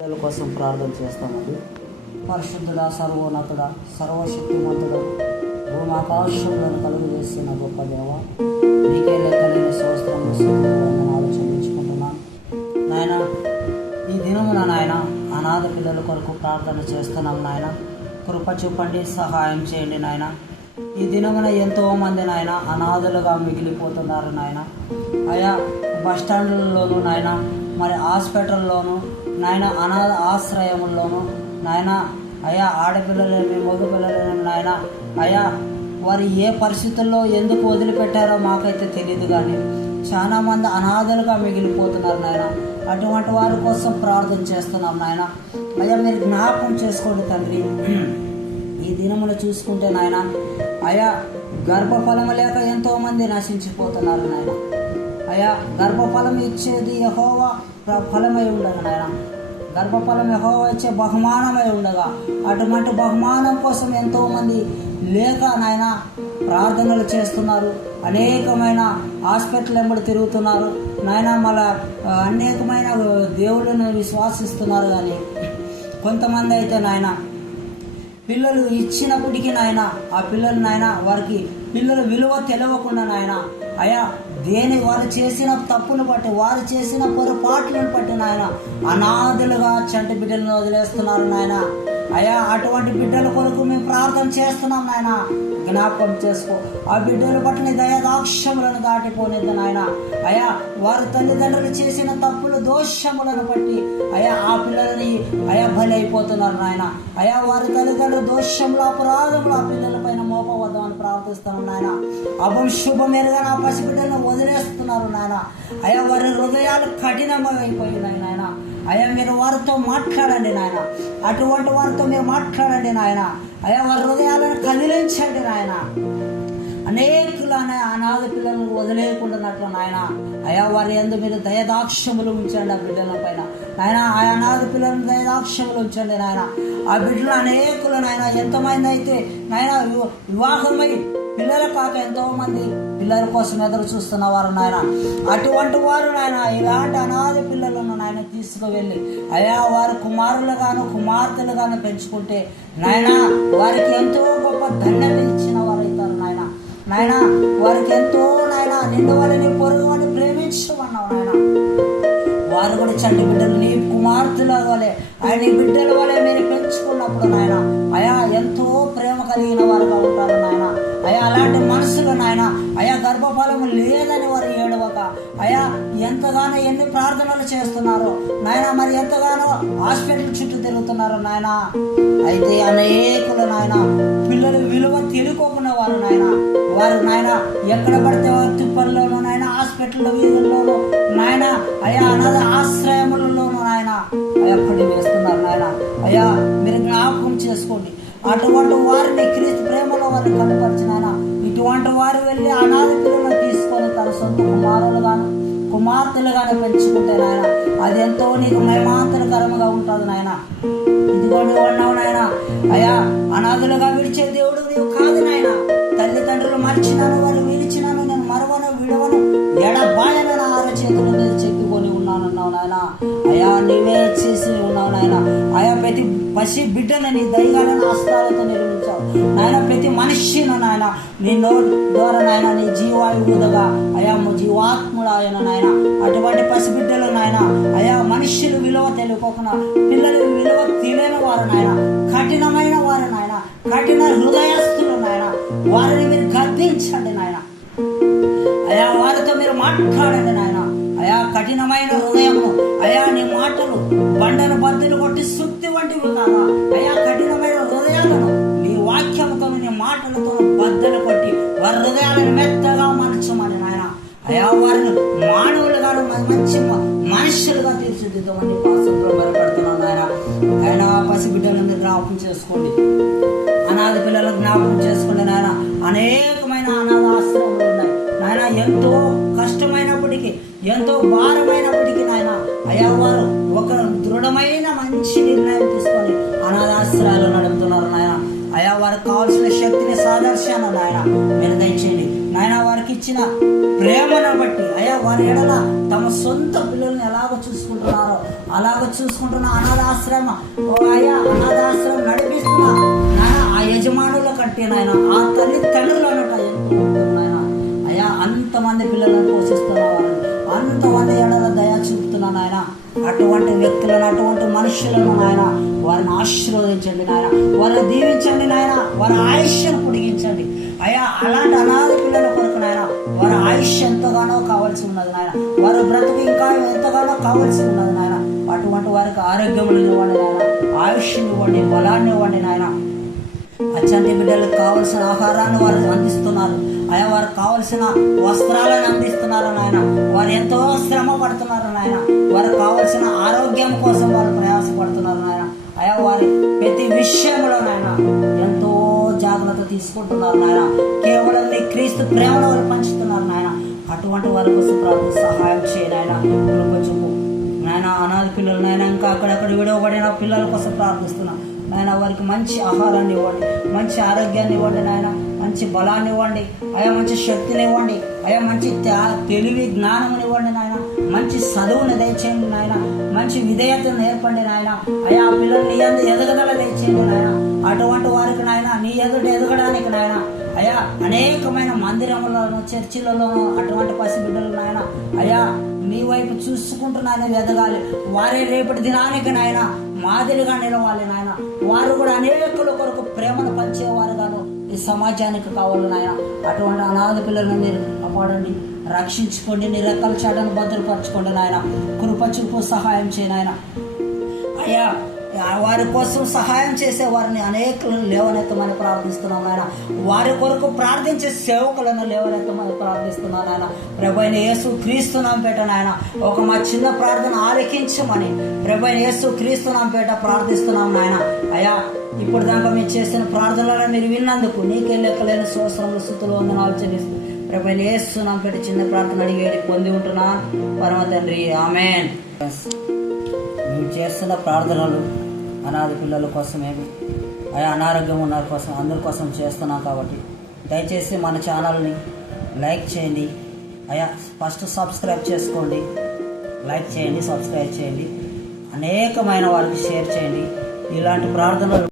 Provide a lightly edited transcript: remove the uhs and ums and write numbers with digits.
పిల్లల కోసం ప్రార్థన చేస్తామండి. పరిశుద్ధుడా, సర్వోన్నతుడా, సర్వశక్తిమంతుడు, భూమాకాశములను కలుగు చేసిన గొప్ప దేవ, నీకే లెక్కలేని స్తోత్రములు స్తుతులు వందనాలు చెల్లించుకుంటున్నాను నాయన. ఈ దినమున నాయన అనాథ పిల్లల కొరకు ప్రార్థన చేస్తున్నాం నాయన. కృప చూపండి, సహాయం చేయండి నాయన. ఈ దినమున ఎంతోమంది నాయన అనాథలుగా మిగిలిపోతున్నారు నాయన. ఆయా బస్టాండ్లలోనూ నాయన, మరి హాస్పిటల్లోనూ నాయన, అనాథ ఆశ్రయముల్లోనూ నాయన, అయా ఆడపిల్లలేమి మగపిల్లలేమి నాయన, అయా వారు ఏ పరిస్థితుల్లో ఎందుకు వదిలిపెట్టారో మాకైతే తెలియదు, కానీ చాలామంది అనాథలుగా మిగిలిపోతున్నారు నాయన. అటువంటి వారి కోసం ప్రార్థన చేస్తున్నాం నాయన. అయ్యా మీరు జ్ఞాపకం చేసుకోండి తండ్రి. ఈ దినములు చూసుకుంటే నాయన, అయా గర్భఫలము లేక ఎంతోమంది నశించిపోతున్నారు నాయన. అయా గర్భఫలం ఇచ్చేది యెహోవా ఫలమై ఉండగా నాయన, గర్భఫలం యెహోవా ఇచ్చే బహుమానమై ఉండగా, అటువంటి బహుమానం కోసం ఎంతోమంది లేక నాయన ప్రార్థనలు చేస్తున్నారు. అనేకమైన హాస్పిటల్ వెంబడి తిరుగుతున్నారు నాయన. మళ్ళా అనేకమైన దేవుళ్ళను విశ్వాసిస్తున్నారు, కానీ కొంతమంది అయితే నాయన పిల్లలు ఇచ్చినప్పటికీ నాయన, ఆ పిల్లలు నాయన వారికి పిల్లల విలువ తెలియకుండా నాయన, అయా వారు చేసిన తప్పును బట్టి, వారు చేసిన పొరపాట్లను బట్టి నాయన అనాథలుగా చంటి బిడ్డలను వదిలేస్తున్నారు నాయన. అయా అటువంటి బిడ్డల కొరకు మేము ప్రార్థన చేస్తున్నాం నాయన. జ్ఞాపకం చేసుకో, ఆ బిడ్డల పట్ల దయాదాక్షములను దాటిపోలేదు నాయన. అయా వారి తల్లిదండ్రులు చేసిన తప్పులు దోషములను బట్టి అయా ఆ పిల్లలని అయా బలి అయిపోతున్నారు నాయన. అయా వారి తల్లిదండ్రులు దోషములు అపరాధములు ఆ పిల్లల పైన మోపవద్దామని ప్రార్థిస్తున్నాం నాయన. అపశుభం ఎరుగా నా పసిబిడ్డలను వదిలేస్తున్నారు నాయన. అయా వారి హృదయాలు కఠినమైపోయినాయి నాయన. అయా మీరు వారితో మాట్లాడండి నాయన. అటువంటి వారితో మీరు మాట్లాడండి నాయన. అయా వారి హృదయాలను కదిలించండి నాయన. అనేకులు అనాథ పిల్లలను వదిలేయకుండానట్లు నాయన, అయా వారి యందు మీరు దయదాక్షములు ఉంచండి. ఆ బిడ్డల పైన నాయన, ఆ అనాథ పిల్లలను దయదాక్షములు ఉంచండి నాయన. ఆ బిడ్డలు అనేకులు నాయన, ఎంతమంది అయితే నాయన వివాహమై పిల్లల కాక ఎంతోమంది పిల్లల కోసం ఎదురు చూస్తున్నవారు నాయన. అటువంటి వారు నాయన ఇలాంటి అనాథ పిల్లలను నాయన తీసుకువెళ్ళి అయా వారు కుమారులుగాను కుమార్తెలుగాను పెంచుకుంటే నాయన వారికి ఎంతో గొప్ప ధన్యత ఇచ్చిన వారు అవుతారు నాయన. నాయన వారికి ఎంతో నాయన నిండు వాళ్ళని పొరుగు అని ప్రేమించమన్నావు నాయన. వారు కూడా చంటి బిడ్డలు నీ కుమార్తెల వలె ఆయన బిడ్డల వలె మీరు పెంచుకున్నప్పుడు నాయన అయా ఎంతో ప్రేమ కలిగిన వారుగా ఉంటారు నాయన. అయా అలాంటి మనసులో నాయన, అయా గర్భఫలము లేదని వారు ఏడవక అయా ఎంతగానో ఎన్ని ప్రార్థనలు చేస్తున్నారో నాయన, మరి ఎంతగానో హాస్పిటల్ చుట్టూ తిరుగుతున్నారు నాయన. అయితే అనేకులు నాయన పిల్లలు విలువ తెలుసుకోకుండా వారు నాయన, వారు నాయన ఎక్కడ పడితే తిప్పల్లోనూ నాయన, హాస్పిటల్ వీధుల్లోనూ నాయన, అయా అనాథ ఆశ్రయములలోనూ నాయన అయా పడి వేస్తున్నారు నాయన. అయా మీరు జ్ఞాపకం చేసుకోండి. అటువంటి వారిని క్రీస్తు ప్రేమలో వారిని కనపరిచినాయన. ఇటువంటి వారు వెళ్ళి అనాథ పిల్లలను తీసుకొని తన సొంత కుమారులుగాను కుమార్తెలుగాను పెంచుకుంటే నాయన అది ఎంతో నీకు మహిమాంతరకరముగా ఉంటుంది నాయన. ఇదిగోండి ఉన్నావు నాయన. అయా అనాథలుగా విడిచే దేవుడు నీవు కాదు నాయన. తల్లిదండ్రులు మర్చినాను, వారు విడిచినాను, నేను మరవను విడవను ఎడబాయన అరచేతులు చెక్కుకొని ఉన్నానన్నావు నాయన. అయా నీవే చేసి ఉన్నావు నాయన. అయా ప్రతి పసి బిడ్డలని దైవాలను హస్తాలతో నిర్మించావు నాయన. ప్రతి మనిషిను నాయన నీ నోటి ద్వారా నాయన నీ జీవాయువులుగా అయా జీవాత్ముడు ఆయన నాయన. అటువంటి పసి బిడ్డలు నాయన అయా మనుష్యులు విలువ తెలియకోకుండా పిల్లలు విలువ తెలియని వారు నాయన, కఠినమైన వారు నాయన, కఠిన హృదయస్తులు నాయన, వారిని మీరు గద్దించండి నాయన. అయా వారితో మీరు మాట్లాడండి నాయన. అయా కఠినమైన హృదయము అయా నీ మాటలు బండను బద్దలు కొట్టి సుత్తి వంటివి కాదా అయా కఠినమైన హృదయాలను నీ వాక్యముతో నీ మాటలతో బద్దలు కొట్టి వారి హృదయాలను మెత్తగా మలచమని నాయన. అయా వారిని మానవులుగాను మంచి మనుష్యులుగా తీర్చిదిద్దామని పాసంలో బయటపడుతున్నాను నాయన. ఆయన పసిబిడ్డలను జ్ఞాపకం చేసుకోండి, అనాథ పిల్లలను జ్ఞాపకం చేసుకోండి నాయన. అనేకమైన అనాథ ఆశ్రమాలు ఉన్నాయి నాయన. ఎంతో కష్టమైనప్పటికీ, ఎంతో భారమైనప్పటికీ నాయన అయా వారు ఒక దృఢమైన మంచి నిర్ణయం తీసుకొని అనాథాశ్రయాలు నడుపుతున్నారు నాయన. అయా వారికి కావాల్సిన శక్తిని సాదర్శాన్ని నాయన మీరు దయచేయండి నాయన. వారికి ఇచ్చిన ప్రేమను బట్టి అయా వారి ఎడల తమ సొంత పిల్లల్ని ఎలాగో చూసుకుంటున్నారో అలాగ చూసుకుంటున్న అనాథాశ్రమ ఓ అయ్యా అనాథాశ్రమం నడిపిస్తున్నా నాయన ఆ యజమానుల కంటే నాయన ఆ తల్లిదండ్రులు అన్నట్టు నాయన అయ్యా అంతమంది పిల్లలను పోషిస్తున్న వారిని అంతమంది ఎడల దయా చూపుతున్నా నాయన అటువంటి వ్యక్తులను అటువంటి మనుషులను నాయన వారిని ఆశీర్వదించండి నాయన వారిని దీవించండి నాయన వారి ఆయుష్ను పొడిగించండి అయ్యా అలాంటి అనాథ పిల్లల కొరకు నాయన వారి ఆయుష్ ఎంతగానో కావాల్సి ఉన్నది నాయన వారి బ్రతుకు ఇంకా ఎంతగానో కావాల్సి ఉన్నది నాయన అటువంటి వారికి ఆరోగ్యం ఇవ్వండి నాయన ఆయుష్ని ఇవ్వండి బలాన్ని ఇవ్వండి నాయన అచ్చంటి బిడ్డలకు కావలసిన ఆహారాన్ని వారు అందిస్తున్నారు అయ్యా వారికి కావలసిన వస్త్రాలను అందిస్తున్నారు నాయన వారు ఎంతో శ్రమ పడుతున్నారు నాయన వారికి కావలసిన ఆరోగ్యం కోసం వారు ప్రయాసపడుతున్నారు నాయన అయ్యా వారి ప్రతి విషయంలో నాయన ఎంతో జాగ్రత్త తీసుకుంటున్నారు నాయన కేవలం నీ క్రీస్తు ప్రేమను వారు పంచుతున్నారు నాయన అటువంటి వారి కోసం ప్రభువు సహాయం చేయనాయన కృప చూపు నాయన అనాథ పిల్లలు నాయన ఇంకా అక్కడక్కడ విడవబడిన పిల్లల కోసం ప్రార్థిస్తున్నాం నాయన వారికి మంచి ఆహారాన్ని ఇవ్వండి మంచి ఆరోగ్యాన్ని ఇవ్వండి నాయన మంచి బలాన్ని ఇవ్వండి అయా మంచి శక్తిని ఇవ్వండి అయా మంచి తెలివి జ్ఞానముని ఇవ్వండి నాయన మంచి చదువుని దయచేయండి నాయన మంచి విధేయతను నేర్పండి నాయన అయా ఆ పిల్లలు నీ ఎదుగుదల దయచేయండి నాయన అటువంటి వారికి నాయన నీ ఎదగడానికి నాయన అయా అనేకమైన మందిరములను చర్చిలలోనూ అటువంటి పసిబిడ్డలు నాయన అయా నీ వైపు చూసుకుంటున్నాయని ఎదగాలి వారే రేపటి దినానికి నాయన మాదిరిగా నిలవాలి నాయన వారు కూడా అనేకుల కొరకు ప్రేమను పంచేవారుగాను ఈ సమాజానికి కావాలి నాయన అటువంటి అనాథ పిల్లలను మీరు కాపాడండి రక్షించుకోండి నీ రెక్కల చాటను భద్రపరచుకోండి నాయన కృప చూపు సహాయం చేయనాయన అయ్యా వారి కోసం సహాయం చేసే వారిని అనేకులను లేవనెత్తమని ప్రార్థిస్తున్నాం నాయన వారి కొరకు ప్రార్థించే సేవకులను లేవనెత్తమని ప్రార్థిస్తున్నాం నాయన ప్రభువైన యేసు క్రీస్తునాం పేట నాయన ఒక మా చిన్న ప్రార్థన ఆలకించమని ప్రభువైన యేసు క్రీస్తునాం పేట ప్రార్థిస్తున్నాం నాయన అయ్యా ఇప్పుడు దాకా మీరు చేసిన ప్రార్థనలను మీరు విన్నందుకు నీకే లెక్కలేని స్తోత్రములు స్తుతులు వందనాలు చెల్లిస్తూ ప్రభువైన యేసునాం పేట చిన్న ప్రార్థన అడిగి పొంది ఉంటున్నాను పరమ తండ్రి ఆమేన్. మీరు చేస్తున్న ప్రార్థనలు అనాథ పిల్లల కోసమేమి అయా అనారోగ్యం ఉన్న కోసం అందరి కోసం చేస్తున్నాం కాబట్టి దయచేసి మన ఛానల్ని లైక్ చేయండి అయా ఫస్ట్ సబ్స్క్రైబ్ చేసుకోండి లైక్ చేయండి సబ్స్క్రైబ్ చేయండి అనేకమైన వారికి షేర్ చేయండి ఇలాంటి ప్రార్థనలు